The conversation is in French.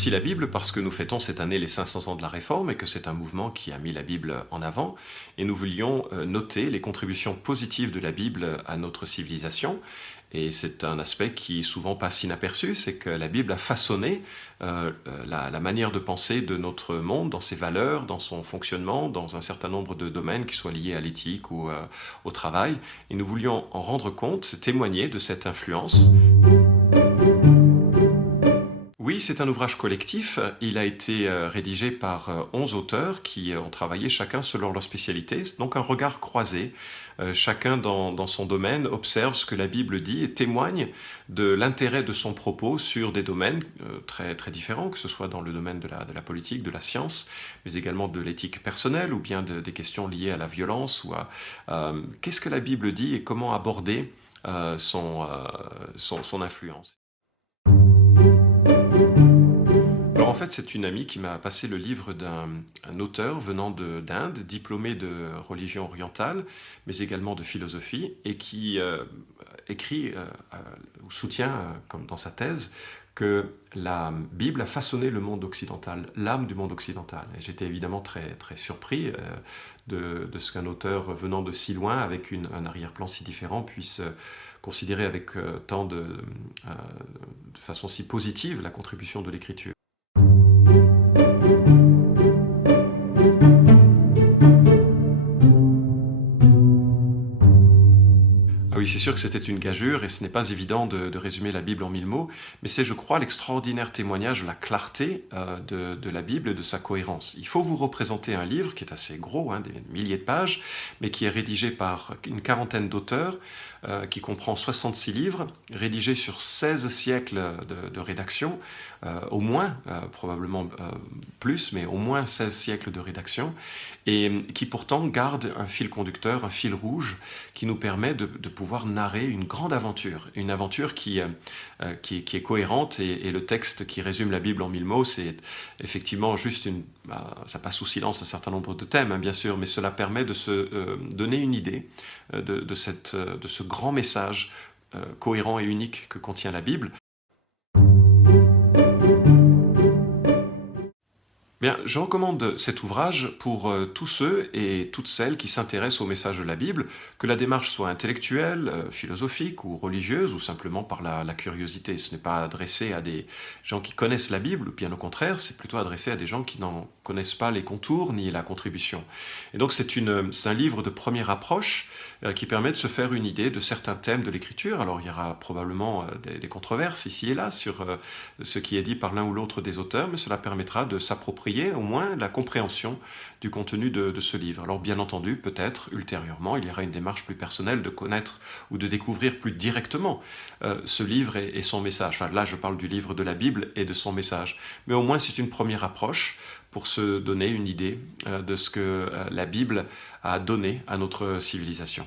aussi la Bible parce que nous fêtons cette année les 500 ans de la Réforme et que c'est un mouvement qui a mis la Bible en avant. Et nous voulions noter les contributions positives de la Bible à notre civilisation. Et c'est un aspect qui souvent passe inaperçu, c'est que la Bible a façonné la manière de penser de notre monde, dans ses valeurs, dans son fonctionnement, dans un certain nombre de domaines qui soient liés à l'éthique ou au travail. Et nous voulions en rendre compte, témoigner de cette influence. Oui, c'est un ouvrage collectif. Il a été rédigé par 11 auteurs qui ont travaillé chacun selon leur spécialité. C'est donc un regard croisé. Chacun dans son domaine observe ce que la Bible dit et témoigne de l'intérêt de son propos sur des domaines très, très différents, que ce soit dans le domaine de la politique, de la science, mais également de l'éthique personnelle ou bien des questions liées à la violence ou à qu'est-ce que la Bible dit et comment aborder son influence. Alors en fait, c'est une amie qui m'a passé le livre d'un auteur venant d'Inde, diplômé de religion orientale, mais également de philosophie, et qui écrit ou soutient, comme dans sa thèse, que la Bible a façonné le monde occidental, l'âme du monde occidental. Et j'étais évidemment très, très surpris de ce qu'un auteur venant de si loin, avec un arrière-plan si différent, puisse considérer avec tant de façon si positive la contribution de l'écriture. Ah oui, c'est sûr que c'était une gageure et ce n'est pas évident de résumer la Bible en 1000 mots, mais c'est, je crois, l'extraordinaire témoignage de la clarté de la Bible et de sa cohérence. Il faut vous représenter un livre qui est assez gros, hein, des milliers de pages, mais qui est rédigé par une quarantaine d'auteurs, qui comprend 66 livres, rédigés sur 16 siècles de rédaction, au moins, probablement plus, mais au moins 16 siècles de rédaction, et qui pourtant garde un fil conducteur, un fil rouge, qui nous permet de pouvoir narrer une grande aventure, une aventure qui est cohérente, et le texte qui résume la Bible en 1000 mots, c'est effectivement juste ça passe sous silence un certain nombre de thèmes, hein, bien sûr, mais cela permet de se donner une idée de ce grand message cohérent et unique que contient la Bible. Bien, je recommande cet ouvrage pour tous ceux et toutes celles qui s'intéressent au message de la Bible, que la démarche soit intellectuelle, philosophique ou religieuse, ou simplement par la curiosité. Ce n'est pas adressé à des gens qui connaissent la Bible, bien au contraire, c'est plutôt adressé à des gens qui n'en connaissent pas les contours ni la contribution. Et donc c'est un livre de première approche qui permet de se faire une idée de certains thèmes de l'écriture. Alors il y aura probablement des controverses ici et là sur ce qui est dit par l'un ou l'autre des auteurs, mais cela permettra de s'approprier au moins la compréhension du contenu de ce livre. Alors bien entendu, peut-être ultérieurement, il y aura une démarche plus personnelle de connaître ou de découvrir plus directement ce livre et son message. Enfin, là, je parle du livre de la Bible et de son message. Mais au moins, c'est une première approche pour se donner une idée de ce que la Bible a donné à notre civilisation.